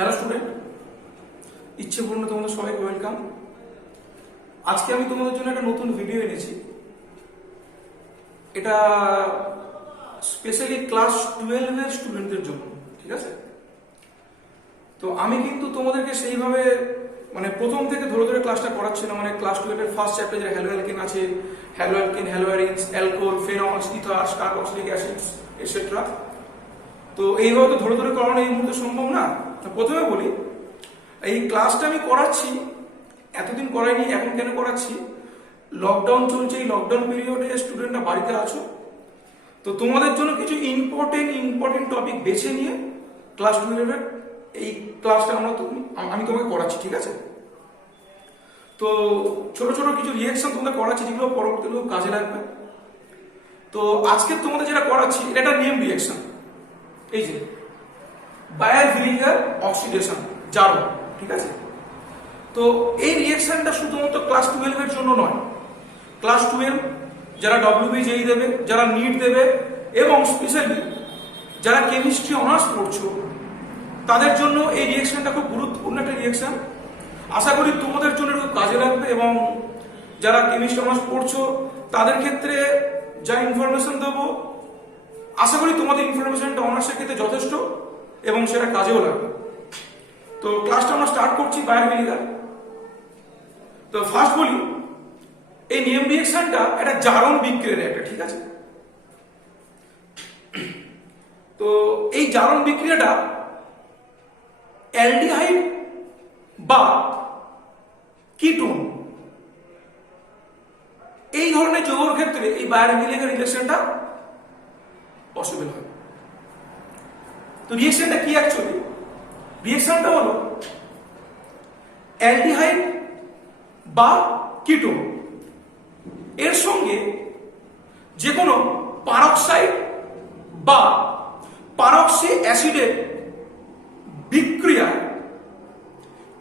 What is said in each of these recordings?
Hello student, ইচ্ছে পূর্ণ তোমাদের সবাইকে ওয়েলকাম। আজকে আমি তোমাদের জন্য একটা নতুন ভিডিও এনেছি। এটা স্পেশালি ক্লাস 12 এর স্টুডেন্টদের জন্য, ঠিক আছে? তো আমি কিন্তু তোমাদেরকে সেইভাবে প্রথম থেকে ধরে ধরে ক্লাসটা করাচ্ছি না। ক্লাস 12 এর ফার্স্ট চ্যাপ্টারে যে হ্যালো অ্যালকেন আছে, haloalkane, haloarenes, alcohol, phenols, ethers, carboxylic acids etcetera. তো এইভাবে তো ধরে ধরে করানো এই মুহূর্তে সম্ভব না। প্রথমে বলি, এই ক্লাসটা আমি করাচ্ছি, এতদিন করাইনি, এখন কেন করাচ্ছি? লকডাউন চলছে, এই লকডাউন পিরিয়ডে স্টুডেন্টরা বাড়িতে আছো, তো তোমাদের জন্য কিছু ইম্পর্টেন্ট টপিক বেছে নিয়ে ক্লাস 12 এর এই ক্লাসটা আমি তোমাকে করাচ্ছি, ঠিক আছে? তো ছোট ছোট কিছু রিয়েকশন তোমাদের করাচ্ছি, যেগুলো পরবর্তীতে খুব কাজে লাগবে। তো আজকে তোমাদের যেটা করাচ্ছি এটা একটা নেম রিয়েকশন। এই যে বায়ার ভিনিগার অক্সিডেশন, জারণ, ঠিক আছে? তো এই রিয়েকশনটা শুধুমাত্র ক্লাস 12 এর জন্য নয়। ক্লাস 12 যারা WBJEE দেবে, যারা নিট দেবে, এবং স্পেশালি যারা কেমিস্ট্রি অনার্স পড়ছো, তাদের জন্য এই রিয়েকশনটা খুব গুরুত্বপূর্ণ একটা রিয়েকশন। আশা করি তোমাদের জন্য খুব কাজে লাগবে, এবং যারা কেমিস্ট্রি অনার্স পড়ছো তাদের ক্ষেত্রে যা ইনফরমেশন দেবো, আশা করি তোমাদের ইনফরমেশনটা অনার্সের ক্ষেত্রে যথেষ্ট এবং সেটা কাজেও লাগবে। তো ক্লাসটা আমরা স্টার্ট করছি বায়ার ভিনিগার। তো ফার্স্ট বলি, এই নেম রিয়েকশনটা একটা জারণ বিক্রিয়ার একটা, ঠিক আছে? তো এই জারণ বিক্রিয়াটা অ্যালডিহাইড বা কিটোন এই ধরনের যৌগের ক্ষেত্রে এই বায়ার ভিনিগার রিয়েকশনটা পসিবল হয়। তো রিয়েকশনটা কি অ্যাকচুয়ালি? রিয়েকশনটা হলো অ্যালডিহাইড বা কিটোন এর সঙ্গে যে কোনো পারক্সাইড বা পারক্সি অ্যাসিডের বিক্রিয়ায়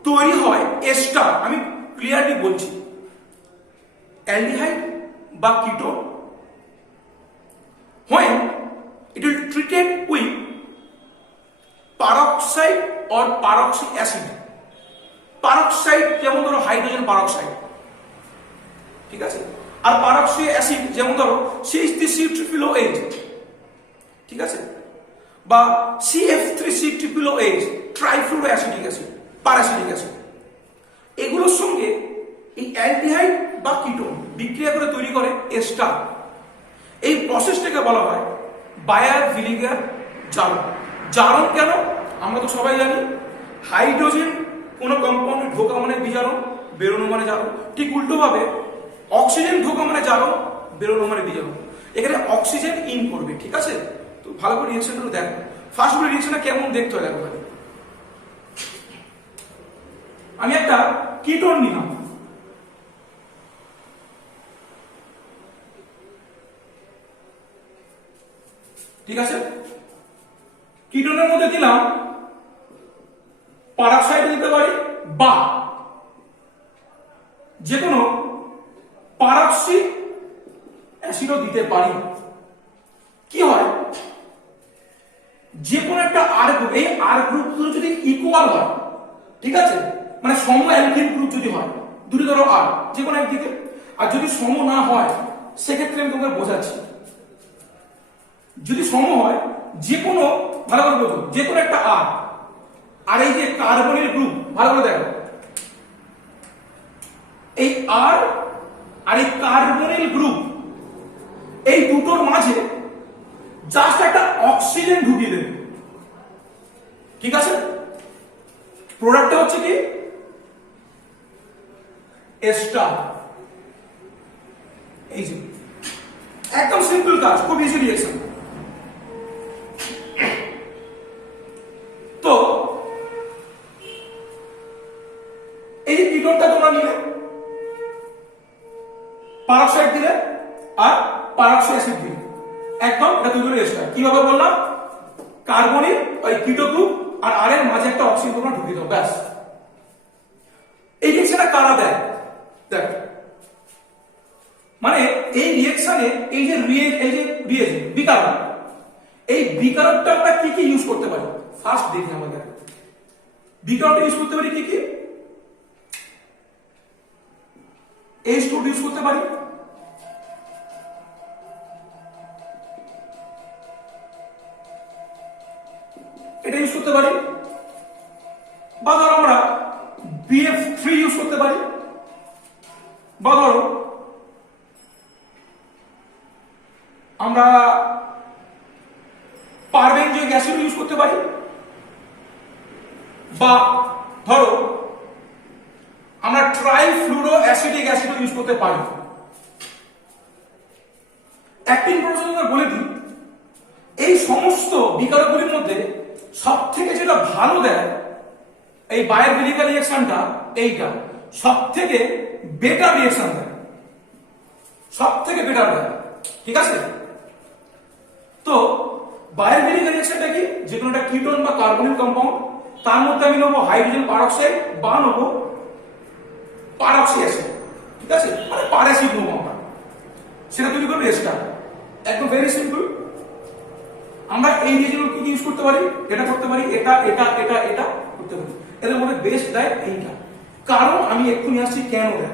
তৈরি হয় এস্টার। আমি ক্লিয়ারলি বলছি, অ্যালডিহাইড বা ketone when it will treated with peroxide or peroxy acid. peroxide যেমন ধরো হাইড্রোজেন পারক্সাইড, ঠিক আছে? আর পারক্সি অ্যাসিড যেমন ধরো CH3COOH, ঠিক আছে? বা CF3COOH, ট্রাইফ্লুরোঅ্যাসিডিক অ্যাসিড, প্যারাসিটিক অ্যাসিড। এগুলোর সঙ্গে এই অ্যালডিহাইড বা কিটোন বিক্রিয়া করে তৈরি করে এস্টার। এই প্রসেসটাকে বলা হয় বায়ার ভিনিগার জারণ। জারণ কেন? আমরা তো সবাই জানি, হাইড্রোজেন কোনো কম্পাউন্ডে ঢোকা মানে বিজারণ, বেরোনো মানে জারণ। ঠিক উল্টোভাবে অক্সিজেন ঢোকা মানে জারণ, বেরোনো মানে বিজারণ। এখানে অক্সিজেন ইন করবে, ঠিক আছে? তো ভালো করে রিয়েকশনগুলো দেখো। ফার্স্ট বলে রিয়েকশনটা কেমন দেখতে হয় দেখো। আমি একটা কিটোন নিলাম, ঠিক আছে? কিটোনের মধ্যে দিলাম পারক্সাইড দিতে পারি বা যে কোনো পারক্সি অ্যাসিডও দিতে পারি। কি হয়, যে কোনো একটা আর গ্রুপ, এই আর গ্রুপ যদি ইকুয়াল হয়, ঠিক আছে, সম অ্যালকিন গ্রুপ যদি হয়, দুটি ধরো আর যে কোনো একদিকে, আর যদি সম না হয় সেক্ষেত্রে আমি তোমাকে বোঝাচ্ছি। যদি সম হয়, যে কোনো, ভালো করে বোঝো, যে কোনো একটা আর, আর এই যে কার্বনের গ্রুপ, ভালো করে দেখো, এই আর আর এই কার্বনিল গ্রুপ, এই দুটোর মাঝে জাস্ট একটা অক্সিজেন ঢুকিয়ে দেবে, ঠিক আছে? প্রোডাক্টটা হচ্ছে কি এস্টার। এই যে একদম সিম্পল কাজ, খুব ইজি রিয়েকশন। তো এই যে কিটোনটা তোমরা নিলে, পারক্সাইড দিলে আর পারক্সি অ্যাসিড দিলে, একদম এটা দুটোর এস্টার। কিভাবে বললাম? কার্বনিক ওই কিটো গ্রুপ আর আর এর মাঝে একটা অক্সিজেন তোমরা ঢুকিয়ে দাও, ব্যাস। এই রিয়েকশনটা কারা দেয়? দেখ, এই রিয়েকশনে এই যে বিকারক, এই বিকারকটা আমরা কি কি ইউজ করতে পারি ফার্স্ট দেখি আমাদের। বিকারকটা ইউজ করতে পারি কি কি? H2 ইউজ করতে পারি, এটা ইউজ করতে পারি, বা ধরো আমরা BF3 ইউজ করতে পারি, বা ধরো আমরা পারবেনজয়িক অ্যাসিড ইউজ করতে পারি, বা ধরো আমরা ট্রাইফ্লুরো অ্যাসিডিক অ্যাসিড ইউজ করতে পারি। অ্যাক্টিং প্রসেস বলে দিই, এই সমস্ত বিকারকগুলির মধ্যে সব থেকে যেটা ভালো দেয় এই বায়োকেমিক্যাল রিঅ্যাকশনটা, এইটা সব থেকে বেটার রিঅ্যাকশন দেয়, সব থেকে বেটার দেয়, ঠিক আছে? তো বায়োকেমিক্যাল রিঅ্যাকশনটা কি? যে কোনো একটা কিটোন বা কার্বনিক কম্পাউন্ড, তার মধ্যে আমি নেবো হাইড্রোজেন পারঅক্সাইড বা নেবো পারঅক্সি অ্যাসিড, ঠিক আছে, মানে পারঅ্যাসিড নেবো আমরা, সেটা তৈরি করবে এস্টার। একদম ভেরি সিম্পল। আমরা এই রিয়েজেন্ট কি ইউজ করতে পারি? এটা করতে পারি, এটা এটা এটা এটা করতে পারি। এর মধ্যে বেস্ট দেয় এইটা, কারণ আমি এক্ষুনি আসছি কেন দেয়।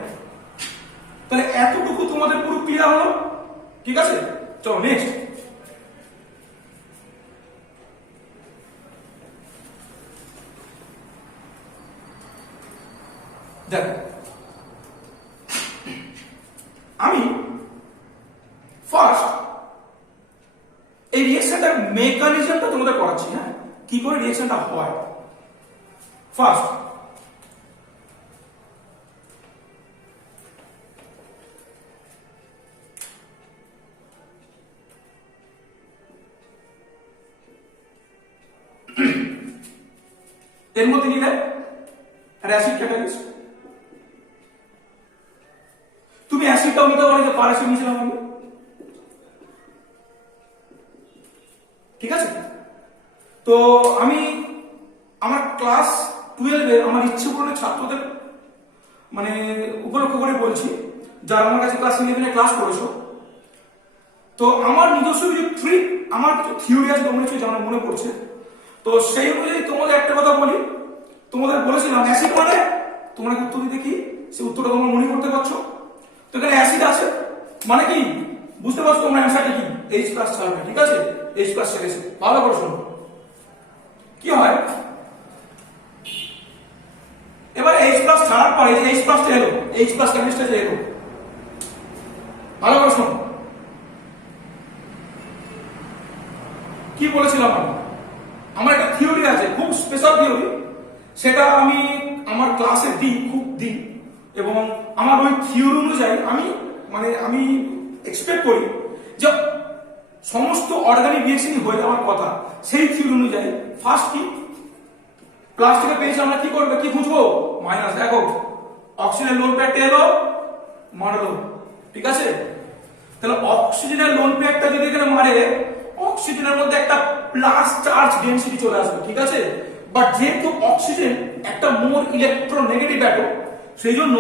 তাহলে এতটুকু তোমাদের পুরো ক্লিয়ার হলো, ঠিক আছে? চলো নেক্সট। দেখো আমি ফার্স্ট এই রিঅ্যাকশনটার মেকানিজমটা তোমাদের পড়াচ্ছি, হ্যাঁ, কি করে রিঅ্যাকশনটা হয়। ফার্স্ট এর মধ্যে নিলে অ্যাসিড ক্যাটালিস্ট, তুমি অ্যাসিডটাও নিতে পারো, যে পারঅ্যাসিড নিয়েছিলাম আমি, ঠিক আছে? তো আমি আমার ক্লাস 12-এ আমার ইচ্ছে পূরণের ছাত্রদের মানে উপলক্ষ করে বলছি, যারা আমার কাছে ক্লাস 11-এ ক্লাস করেছো। তো আমার নিজস্ব কিছু ট্রিক, আমার কিছু থিওরি আছে, তোমরা কিছু জানা মনে পড়ছে। তো সেই অনুযায়ী তোমাদের একটা কথা বলি, তোমাদের বলেছিলাম অ্যাসিড মানে, তোমরা উত্তর দিতে কি সেই উত্তরটা তোমরা মনে করতে পারছো? তো এখানে অ্যাসিড আছে মানে কি বুঝতে পারছো তোমরা? অ্যান্সারটা কি? H+ ছাড়বে, ঠিক আছে? H+ ছেড়েছে, ভালো করে শোনো কি হয়। এবার H+ ছাড়ার পরে যে H+ এলো, H+ কেমিস্ট্রি যে এলো, ভালো করে শোনো কি বলেছিলাম আমি। আমার একটা থিওরি আছে, খুব স্পেশাল থিওরি, সেটা আমি আমার ক্লাসে দিই, খুব দিই, এবং আমার ওই থিওরি অনুযায়ী আমি এক্সপেক্ট করি যে সমস্ত অর্গানিক রিঅ্যাকশনই হয়ে যাওয়ার কথা। সেই থিওরি অনুযায়ী ফার্স্ট কি প্লাস থেকে পেয়েছি আমরা কি করবে, কি খুঁজবো? মাইনাস। দেখো অক্সিজেনের লোন পেয়ারটা এলো, মারলো, ঠিক আছে? তাহলে অক্সিজেনের লোন পেয়ারটা যদি এখানে মারে, অক্সিজেনের মধ্যে একটা প্লাস চার্জ ডেনসিটি চলে আসবে, ঠিক আছে? বাট যেহেতু অক্সিজেন একটা মোর ইলেকট্রোনেগেটিভ অ্যাটম, সেই জন্য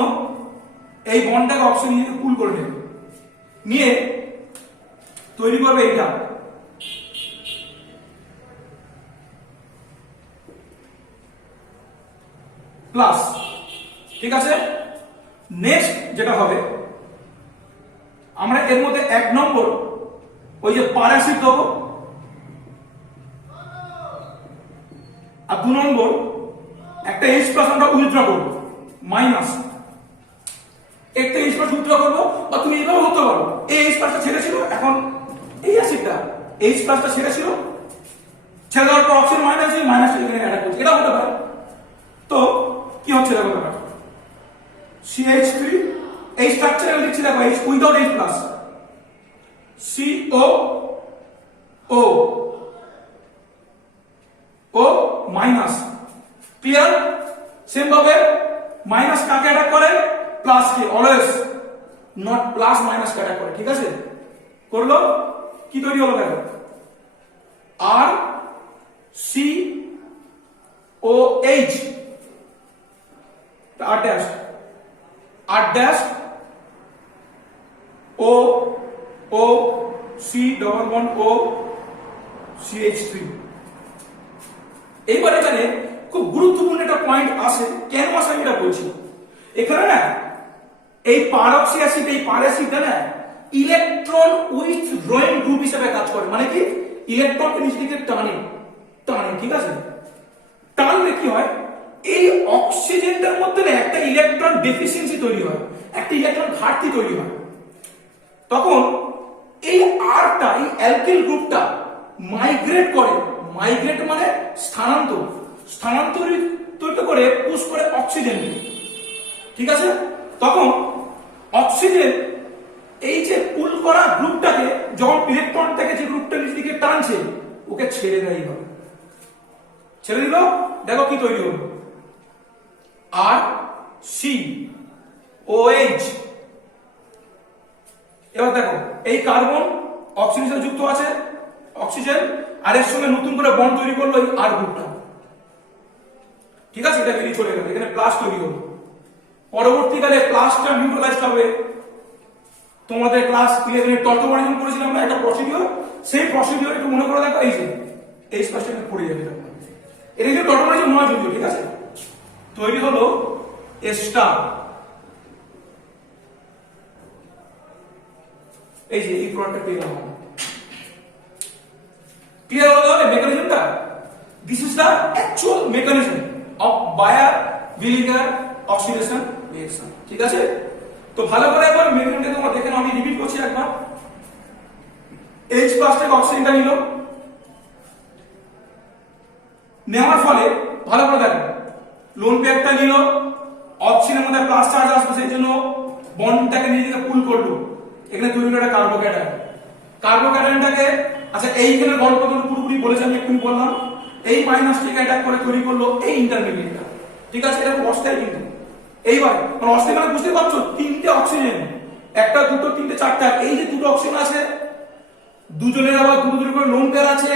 এই বন্ডটাকে অক্সিজেন পুল করে নেবে, নিয়ে তৈরি করবে এটা প্লাস, ঠিক আছে? নেক্সট যেটা হবে, আমরা এর মধ্যে 1 নম্বর ওই যে পারঅ্যাসিড দেবো, আর 2 নম্বর একটা H+ আমরা উইথড্র করবো, মাইনাস একটা H+ উইথড্র করবো। বা তুমি এইভাবে হতে পারো, এই H+টা ছেড়েছিল, এখন এই অ্যাসিডটা H+টা ছেড়েছিল, ছেড়ে দেওয়ার পর অক্সিজেন মাইনাস এখানে অ্যাড করছে, এটা হতে পারে। তো কি হচ্ছে দেখো ব্যাপার, CH3 এই স্ট্রাকচারাল লিখছি, দেখো H উইদাউট H+, COO ও মাইনাস, ক্লিয়ার? সেম ভাবে মাইনাস কাকে অ্যাটাক করে? Plus K, always not plus minus K attack করে, ঠিক আছে? করলো কি তৈরি হলো দেখো, আর সি ও এইচ আর ড্যাশ ও ও সি ডবল বন্ড ও CH3। এইবার এখানে খুব গুরুত্বপূর্ণ একটা পয়েন্ট আসে, কেন আসে আমি এটা বলছি। এখানে না এই পারক্সি অ্যাসিড, এই পার অ্যাসিডটা না ইলেকট্রন উইথ ড্রয়িং গ্রুপ হিসেবে কাজ করে, মানে কি ইলেকট্রনকে নিচে দিকে টানে টানে, ঠিক আছে। টানলে কি হয়, এই অক্সিজেনটার মধ্যে না একটা ইলেকট্রন ডেফিসিয়েন্সি তৈরি হয়, একটা ইলেকট্রন ঘাটতি তৈরি হয়। তখন এই আরটা, এই অ্যালকিল গ্রুপটা মাইগ্রেট করে, মাইগ্রেট মানে স্থানান্তরিত করে পুশ করে অক্সিজেন, ঠিক আছে। তখন অক্সিজেন এই যে পুল করা গ্রুপটাকে যখন ইলেকট্রনটাকে যে গ্রুপটা নিচের দিকে টানছে ওকে ছেড়ে দেয়, হবে ছেড়ে দিল, দেখো কি তৈরি হলো, আর সি ও এইচ। এবার দেখো এই কার্বন অক্সিজেনের সাথে যুক্ত আছে, অক্সিজেন আর এর সঙ্গে নতুন করে বন্ড তৈরি করলো এই আর গ্রুপটা, ঠিক আছে। এটা বেরিয়ে চলে গেল, এখানে প্লাস তৈরি হলো। পরবর্তীকালে প্লাসটা নিউট্রালাইজড হবে। তোমাদের ক্লাস 11 টর্টোমারিজম করেছিলাম আমরা একটা প্রসিডিওর, সেই প্রসিডিওর একটু মনে করে দেখো, এই যে এই স্পেসটা পড়ে যাবে, এটা কিন্তু টর্টোমারিজম নয় যদিও, ঠিক আছে। তৈরি হলো এস্টার, এই যে এই প্রোডাক্টটা পেয়ে গেলাম। ক্লিয়ার হলো তাহলে মেকানিজমটা? This is the actual mechanism of Baeyer Villiger oxidation reaction, ঠিক আছে। তো ভালো করে একবার মেকানিজমটা তোমরা দেখে নাও, আমি রিপিট করছি একবার। H প্লাস থেকে অক্সিজেনটা নিল, নেওয়ার ফলে ভালো করে দেখো লোন পেয়ারটা নিল, অক্সিজেনের মধ্যে প্লাস চার্জ আসবে, সেই জন্য বন্ডটাকে নিজে পুল করলো, এখানে তৈরি হলো একটা কার্বোক্যাটায়ন। কার্বোক্যাটায়নটাকে আচ্ছা এইখানে গল্পটা পুরোপুরি বলেছি আমি, একটু বললাম এই মাইনাস থেকে অ্যাটাক করে তৈরি করলো এই ইন্টারমিডিয়েটটা, ঠিক আছে। এটা খুব অস্থায়ী কিন্তু। এইবার মানে অস্থায়ী মানে বুঝতে পারছো, তিনটে অক্সিজেন, একটা দুটো তিনটে চারটা, এই যে দুটো অক্সিজেন আছে, দুজনের আবার দুটো দুটো করে লোন পেয়ার আছে,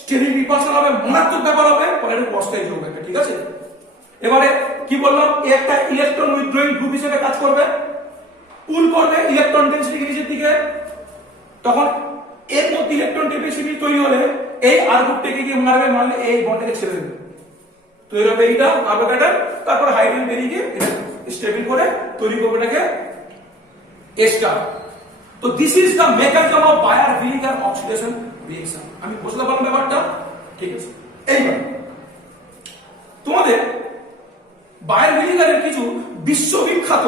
স্টেরিক রিপালশন হবে, মারাত্মক ব্যাপার হবে, পরে এটা অস্থায়ী যৌগ একটা, ঠিক আছে। এবারে কি বললাম, একটা ইলেকট্রন উইথড্রয়িং গ্রুপ হিসেবে কাজ করবে, পুল করবে ইলেকট্রন ডেনসিটি নিচের দিকে। তখন এর মধ্যে ইলেকট্রন ডেনসিটি তৈরি হলে এই আর গ্রুপটাকে গিয়ে মারবে, মারলে এই বন্ডটাকে ছেড়ে দেবে, তৈরি হবে এইটা কার্বোক্যাটায়ন। তারপর হাইড্রোজেন বেরিয়ে গিয়ে এটা স্টেবল করে তৈরি করবে এটাকে এস্টার। তো this is the mechanism of Baeyer Villiger oxidation reaction. আমি বুঝতে পারলাম ব্যাপারটা, ঠিক আছে। এইবার তোমাদের বায়ার-ভিলিগারের কিছু বিশ্ববিখ্যাত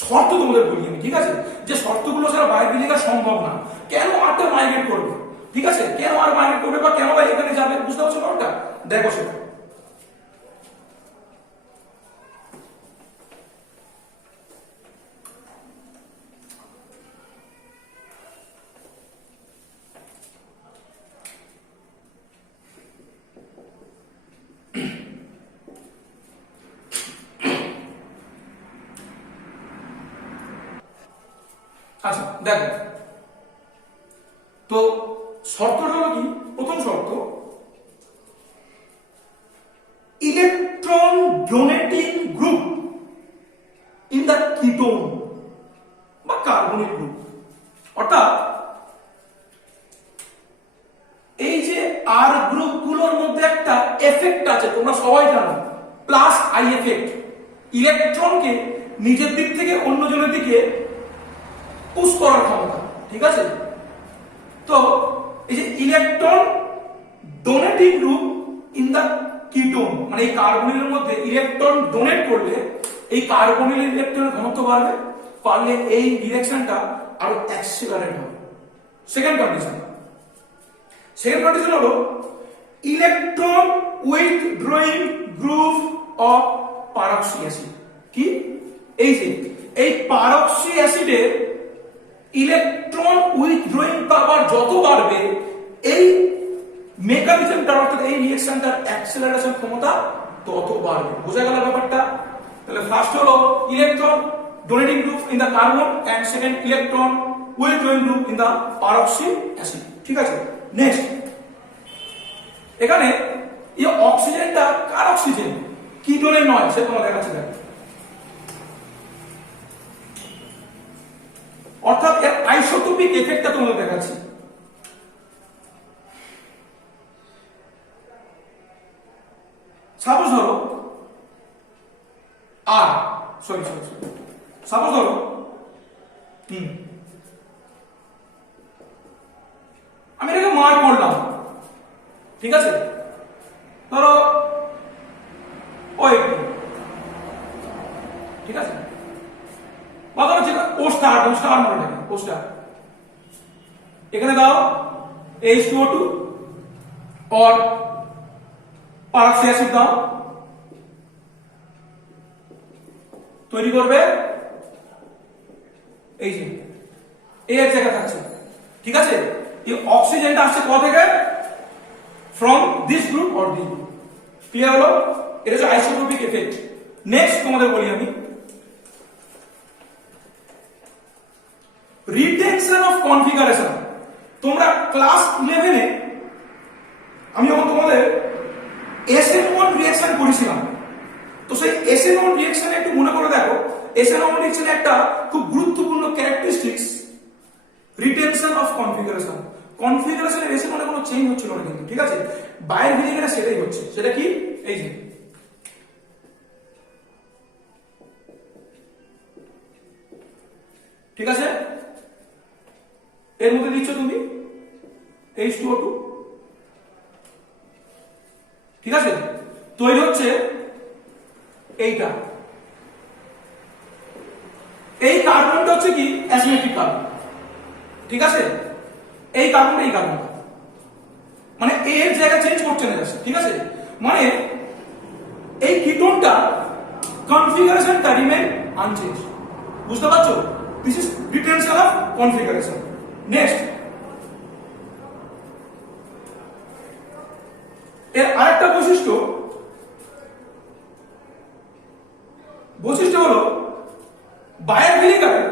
শর্ত তোমাদের বলি আমি, ঠিক আছে, যে শর্তগুলো ছাড়া বায়ার-ভিলিগার সম্ভব না। কেন আরটা মাইগ্রেট করবে, ঠিক আছে, কেন আর মাইগ্রেট করবে বা কেন এখানে যাবে, বুঝতে পারছো ব্যাপারটা? দেখো সেটা। আচ্ছা দেখো, তো শর্তটা হলো কি, প্রথম শর্ত, electron donating group in the ketone বা কার্বনিক গ্রুপ। অর্থাৎ এই যে আর গ্রুপ গুলোর মধ্যে একটা এফেক্ট আছে, তোমরা সবাই জানো, প্লাস আই এফেক্ট, ইলেকট্রনকে নিজের দিক থেকে অন্যজনের দিকে পুশ করার ক্ষমতা, ঠিক আছে। তো এই যে electron donating group in the ketone, মানে এই কার্বনিলের মধ্যে ইলেকট্রন ডোনেট করলে এই কার্বনিলের ইলেকট্রনের ঘনত্ব বাড়বে, পারলে এই রিঅ্যাকশনটা আরো অ্যাক্সিলারেট হবে। সেকেন্ড কন্ডিশন হলো electron withdrawing group of পারক্সি acid. কি, এই যে এই পারক্সি অ্যাসিডের ইলেকট্রন উইথড্রয়িং পাওয়ার যত বাড়বে, এই মেকানিজমটা অর্থাৎ এই রিঅ্যাকশনটার অ্যাক্সিলারেশন ক্ষমতা তত বাড়বে। বোঝা গেল ব্যাপারটা? তাহলে ফার্স্ট হলো electron donating group in the carbon and second electron withdrawing group in the peroxy acid, ঠিক আছে। নেক্সট, এখানে এই অক্সিজেনটা কার অক্সিজেন, কিটোনের নয়, সে তোমার দেখাচ্ছে, দেখো। অর্থাৎ এর আইসোটোপিক এফেক্টটা তোমাদের দেখাচ্ছি। সাপোজ আর সরি সাপোজ ধরো আমি এটাকে মার্ক করলাম, ঠিক আছে, ধরো ওই ঠিক আছে, বা ধরো ও স্টার মনে থাকে, ও স্টার এখানে দাও H2O2 और পারক্সি অ্যাসিড দাও, তৈরি করবে এই যে এই এক জায়গা থাকছে, ঠিক আছে। এই অক্সিজেনটা আসছে কোথা থেকে? From this group or this group. Clear হলো? এটা হচ্ছে আইসোটোপিক এফেক্ট। নেক্সট তোমাদের বলি আমি রিটেনশন অফ কনফিগারেশন। তোমরা ক্লাস 11 এ আমি যখন তোমাদের SN1 রিঅ্যাকশন করেছিলাম, তো সেই SN1 রিঅ্যাকশনে একটু মনে করে দেখো, SN1 রিঅ্যাকশনে একটা খুব গুরুত্বপূর্ণ ক্যারেক্টারিস্টিক্স রিটেনশন অফ কনফিগারেশন। কনফিগারেশনের SN1 এ কোনো চেঞ্জ হচ্ছিল না কিন্তু, ঠিক আছে। বায়ের ভিনেগারে সেটাই হচ্ছে। সেটা কি? এই যে ঠিক আছে, এর মধ্যে দিচ্ছ তুমি H2O2, ঠিক আছে, তৈরি হচ্ছে এইটা। এই কার্বনটা হচ্ছে কি অ্যাসিমেট্রিক কার্বন, ঠিক আছে। এই কার্বনটা মানে এর জায়গা চেঞ্জ করছে না, ঠিক আছে। মানে এই কিটোনটা কনফিগারেশনটা রিমেইন আনচেঞ্জ। বুঝতে পারছো? This is retention of configuration. Next এর আরেকটা বৈশিষ্ট্য হলো বায়ের ভিনেগারে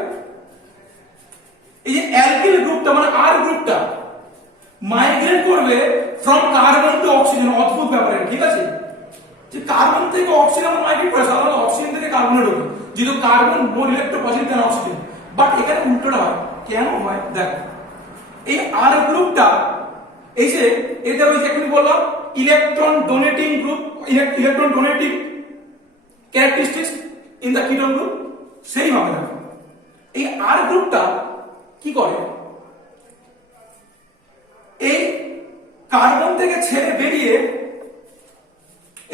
এই যে অ্যালকিল গ্রুপটা মানে আর গ্রুপটা মাইগ্রেট করবে ফ্রম কার্বন টু অক্সিজেন। অদ্ভুত ব্যাপার, ঠিক আছে, যে কার্বন থেকে অক্সিজেন মাইগ্রেট করে, সাধারণত অক্সিজেন থেকে কার্বনে ঢোকে, যেহেতু carbon more electropositive than oxygen. But এখানে উল্টোটা হয়। কেন হয় দেখো, এই আর গ্রুপটা এই যে এটা ওই যে এখনই বললাম electron donating group, electron donating characteristics in the ketone group, সেইভাবে দেখো এই আর গ্রুপটা কি করে, এই কার্বন থেকে ছেড়ে বেরিয়ে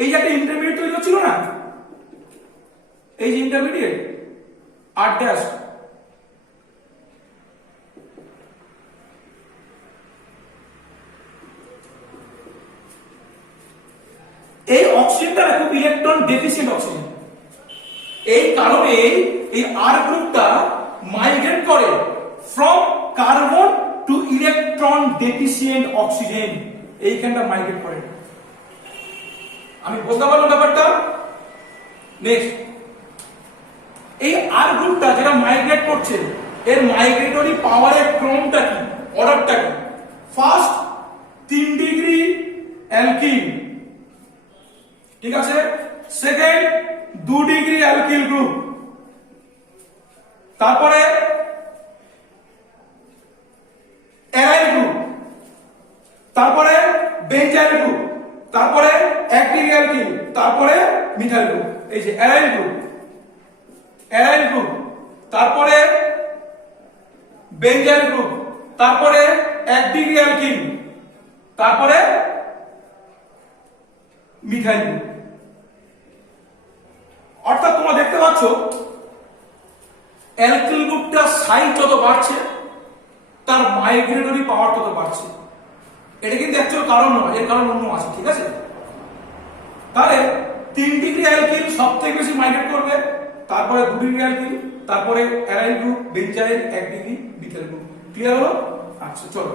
এই যে একটা ইন্টারমিডিয়েট তৈরি হচ্ছিল না, এই যে ইন্টারমিডিয়েট আর ড্যাশ, এই অক্সিজেনটা খুব ইলেকট্রন ডেফিসিয়েন্ট অক্সিজেন। এই কারণে এই আর গ্রুপটা মাইগ্রেট করে from carbon to electron deficient oxygen, এইখানটা মাইগ্রেট করে। আমি বুঝতে পারলাম ব্যাপারটা? নেক্সট এই আর গ্রুপটা যেটা মাইগ্রেট করছে, এর মাইগ্রেটরি পাওয়ারের ক্রমটা কি, অর্ডারটা কি? ফার্স্ট 3 ডিগ্রি অ্যালকিল, ঠিক আছে, সেকেন্ড 2 ডিগ্রি অ্যালকিল গ্রুপ, তারপরে অ্যারাইল গ্রুপ, তারপরে বেঞ্জাইল গ্রুপ, তারপরে 1 ডিগ্রি অ্যালকিল, তারপরে মিথাইল গ্রুপ। এই যে অ্যারাইল গ্রুপ, তারপরে বেঞ্জাইল গ্রুপ, তারপরে 1 ডিগ্রি অ্যালকিল, তারপরে মিথাইল গ্রুপ। অর্থাৎ তোমরা দেখতে পাচ্ছ অ্যালকিল গ্রুপটা সাইজ যত বাড়ছে তার মাইগ্রেটরি পাওয়ার তত বাড়ছে। এটা কিন্তু অ্যাকচুয়াল কারণ নয়, এর কারণ অন্য আছে, ঠিক আছে। তাহলে 3 ডিগ্রি অ্যালকিল সবথেকে বেশি মাইগ্রেট করবে, তারপরে 2 ডিগ্রি অ্যালকিল, তারপরে aryl group, benzyl, 1 degree methyl group. Clear হলো? আচ্ছা চলো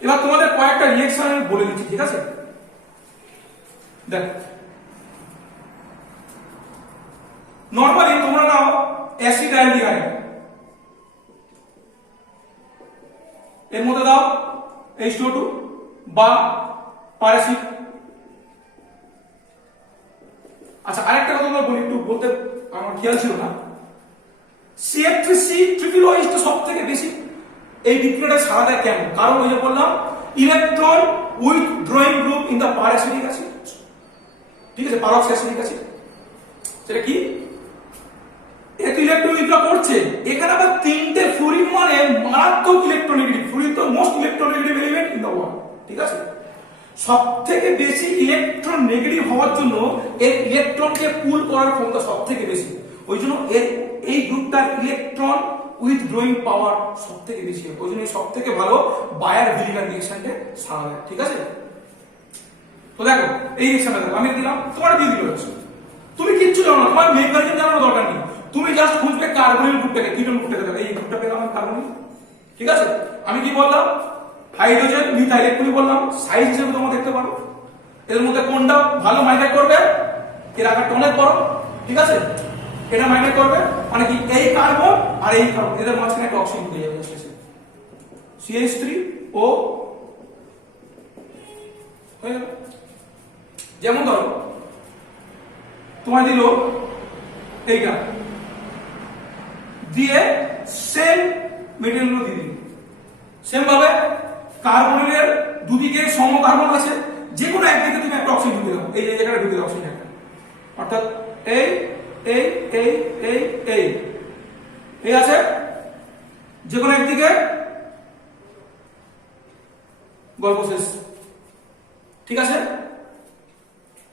এবার তোমাদের কয়েকটা রিঅ্যাকশন আমি বলে দিচ্ছি, ঠিক আছে। দেখো নরমালি তোমরা নাও অ্যাসিড অ্যালডিহাইড, এর মধ্যে দাও H2O2 বা প্যারাসিট। আচ্ছা আরেকটা কথা বলি, একটু বলতে আমার খেয়াল ছিল না, CF3C-OH টা সবথেকে বেশি এই বিক্রিয়াটা সাড়া দেয় কেন? কারণ ওই যে বললাম electron withdrawing group in the peracetic acid, ঠিক আছে, পারক্সাইসিলিক অ্যাসিড, সেটা কি? এক ইলেকট্রন উইথড্র করছে, এখানে আবার তিনটে ফ্লুরিন মানে মারাত্মক ইলেকট্রোনেগেটিভ। ফ্লুরিন তো most electronegative element in the world, ঠিক আছে। সবথেকে বেশি ইলেকট্রন নেগেটিভ হওয়ার জন্য এর ইলেকট্রনকে পুল করার ক্ষমতা সবথেকে বেশি, ওই জন্য এর এই গ্রুপটার ইলেকট্রন উইথড্রয়িং পাওয়ার সবথেকে বেশি হয়, ওই জন্য সবথেকে ভালো বায়ার-ভিলিগার রিঅ্যাকশনকে সারাবে, ঠিক আছে। তো দেখো এই রিঅ্যাকশনটা দেখো, আমি দিলাম, তোমার দিয়ে দিল। তুমি কিচ্ছু জানো না, তোমার মেকানিজম জানার দরকার নেই, তুমি জাস্ট খুঁজবে কার্বনিল গ্রুপটাকে, কিটোন গ্রুপটাকে দেখো, এই গ্রুপটা পেলাম আমি কার্বনিল, ঠিক আছে। আমি কি বললাম? হাইড্রোজেন, মিথাইল, এক্ষুনি বললাম, সাইজ হিসেবে তোমরা দেখতে পারো। এর মধ্যে কোনটা ভালো মাইগ্রেট করবে? এর আকারটা অনেক বড়, ঠিক আছে, এটা মাইগ্রেট করবে, মানে কি এই কার্বন আর এই কার্বন এদের মাঝখানে একটা অক্সিজেন ঢুকে যাবে শেষে, CH3O হয়ে গেল। যেমন ধরো তোমায় দিল এইটা, দিয়ে সেম মেটেরিয়াল দিয়ে দিল, সেম ভাবে কার্বনের দুদিকে সম কার্বন আছে, যে কোনো একদিকে তুমি একটা অক্সিজেন ঢুকে দাও, এই জায়গাটা ঢুকে দাও অক্সিজেন একটা, অর্থাৎ এই এই এই এই এই এই আছে, যে কোনো একদিকে, গল্প শেষ, ঠিক আছে।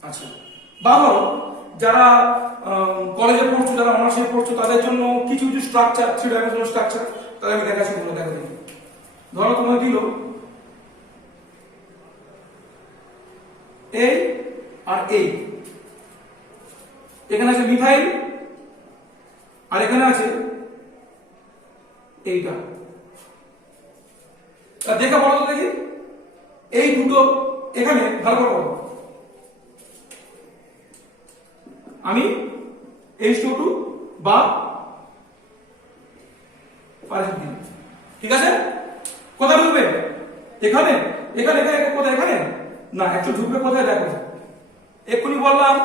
আচ্ছা, বা ধরো যারা কলেজে পড়ছো, যারা অনার্সে পড়ছো, তাদের জন্য কিছু কিছু স্ট্রাকচার, 3 ডাইমেনশনাল স্ট্রাকচার তাদের আমি দেখাচ্ছি, তোমরা দেখো। ধরো তোমার দিল এই আর এই, এখানে আছে মিথাইল আর এখানে আছে এইটা, দেখে বলো তো দেখি, এই দুটো এখানে ভালো করে বলো, আমি H2O2 বা পারসিন, ঠিক আছে। কোথায় ঢুকবে? এখানে, এখানে, এখানে, কোথায়? এখানে না, একটু ঢুকবে কোথায় দেখো, এক্ষুনি বললাম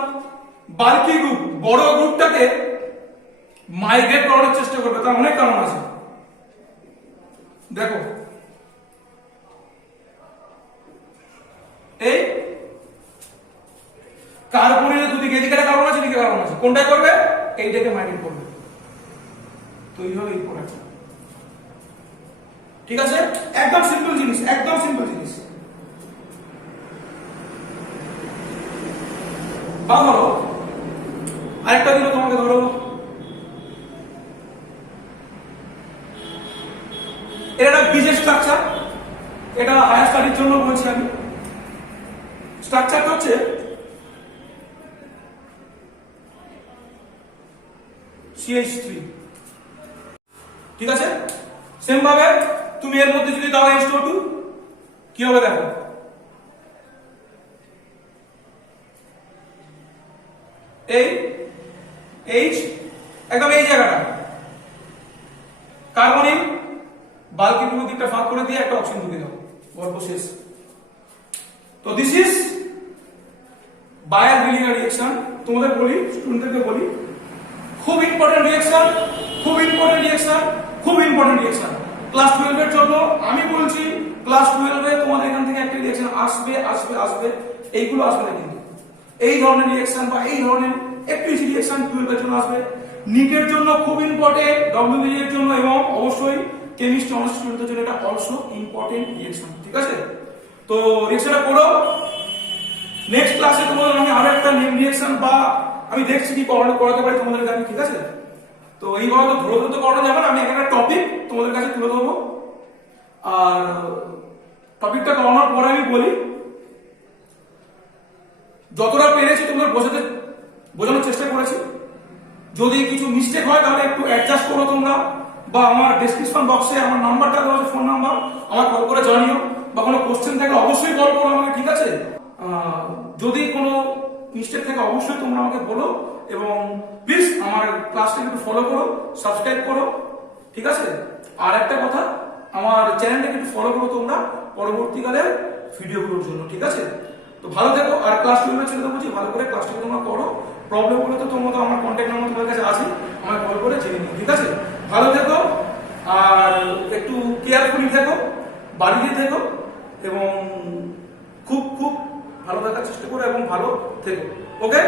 বাল্কি গ্রুপ, বড় গ্রুপটাকে মাইগ্রেট করার চেষ্টা করবে, তার অনেক কারণ আছে। দেখো এই কার্বনের দুদিকে, এদিকে কার্বন আছে, এদিকে কার্বন আছে, কোনটা করবে? এইটাকে মাইগ্রেট করবে, তৈরি হবে এই প্রোডাক্ট, ঠিক আছে। একদম সিম্পল জিনিস, একদম সিম্পল জিনিস। বা ধরো আরেকটা দিল তোমাকে, ধরো এটা একটা বিজনেস স্ট্রাকচার, এটা হায়ার স্টাডির জন্য বলছি আমি। স্ট্রাকচারটা হচ্ছে CH3, ঠিক আছে। সেম ভাবে তুমি এর মধ্যে যদি দাও H2O2, কি হবে দেখো, এই H, একদম এই জায়গাটা কার্বনিল, বাল্কি গ্রুপের দিকটা ফাঁক করে দিয়ে একটা অক্সিজেন ঢুকে দাও, গল্প শেষ। তো দিস ইজ বায়ার-ভিলিগার রিঅ্যাকশন। তোমাদের বলি, স্টুডেন্টদেরকে বলি, খুব ইম্পর্টেন্ট রিঅ্যাকশন, খুব ইম্পর্টেন্ট রিঅ্যাকশন, খুব ইম্পর্টেন্ট রিঅ্যাকশন ক্লাস 12 এর জন্য। আমি বলছি ক্লাস 12 এ তোমাদের এখান থেকে একটা রিঅ্যাকশন আসবে আসবে আসবে, এইগুলো আসবে না কিন্তু, এই ধরনের রিঅ্যাকশন বা এই ধরনের একটু ইজি রিঅ্যাকশন 12 এর জন্য আসবে। নিটের জন্য খুব ইম্পর্টেন্ট, ডব্লিউবিজি এর জন্য এবং অবশ্যই কেমিস্ট্রি অনার্স স্টুডেন্টদের জন্য এটা অলসো ইম্পর্টেন্ট রিঅ্যাকশন, ঠিক আছে। তো রিঅ্যাকশনটা করো, নেক্সট ক্লাসে তোমাদের আমি আরো একটা নেম রিঅ্যাকশন বা আমি দেখছি কি করাতে পারি তোমাদের কাছে, ঠিক আছে। তো এইভাবে তো ধরে তো করানো যাবে না, আমি একটা টপিক তোমাদের কাছে তুলে দেবো, আর টপিকটা করানোর পরে আমি বলি যতটা পেরেছি তোমাদের বোঝানোর চেষ্টা করেছি। যদি কিছু মিস্টেক হয় তাহলে একটু অ্যাডজাস্ট করো তোমরা, বা আমার ডেসক্রিপশন বক্সে আমার নাম্বারটা দেওয়া আছে, ফোন নাম্বার, আমার কল করে জানিও, বা কোনো কোশ্চেন থাকলে অবশ্যই কল করো আমাকে, ঠিক আছে। যদি কোনো মিস্টেক থাকে অবশ্যই তোমরা আমাকে বলো, এবং প্লিজ আমার ক্লাসটাকে একটু ফলো করো, সাবস্ক্রাইব করো, ঠিক আছে। আর একটা কথা, আমার চ্যানেলটাকে একটু ফলো করো তোমরা পরবর্তীকালে ভিডিওগুলোর জন্য, ঠিক আছে। তো ভালো থেকো, আর ক্লাস 12 ছেড়ে দেবো, ভালো করে ক্লাসটাকে তোমরা করো। প্রবলেম হলে তো তোমরা, আমার কন্ট্যাক্ট নাম্বার তোমার কাছে আছে, আমাকে কল করে জেনে নিও, ঠিক আছে। ভালো থেকো, আর একটু কেয়ারফুলি থেকো, বাড়িতে থেকো, এবং খুব খুব ভালো থাকার চেষ্টা করো এবং ভালো থেকো। ওকে।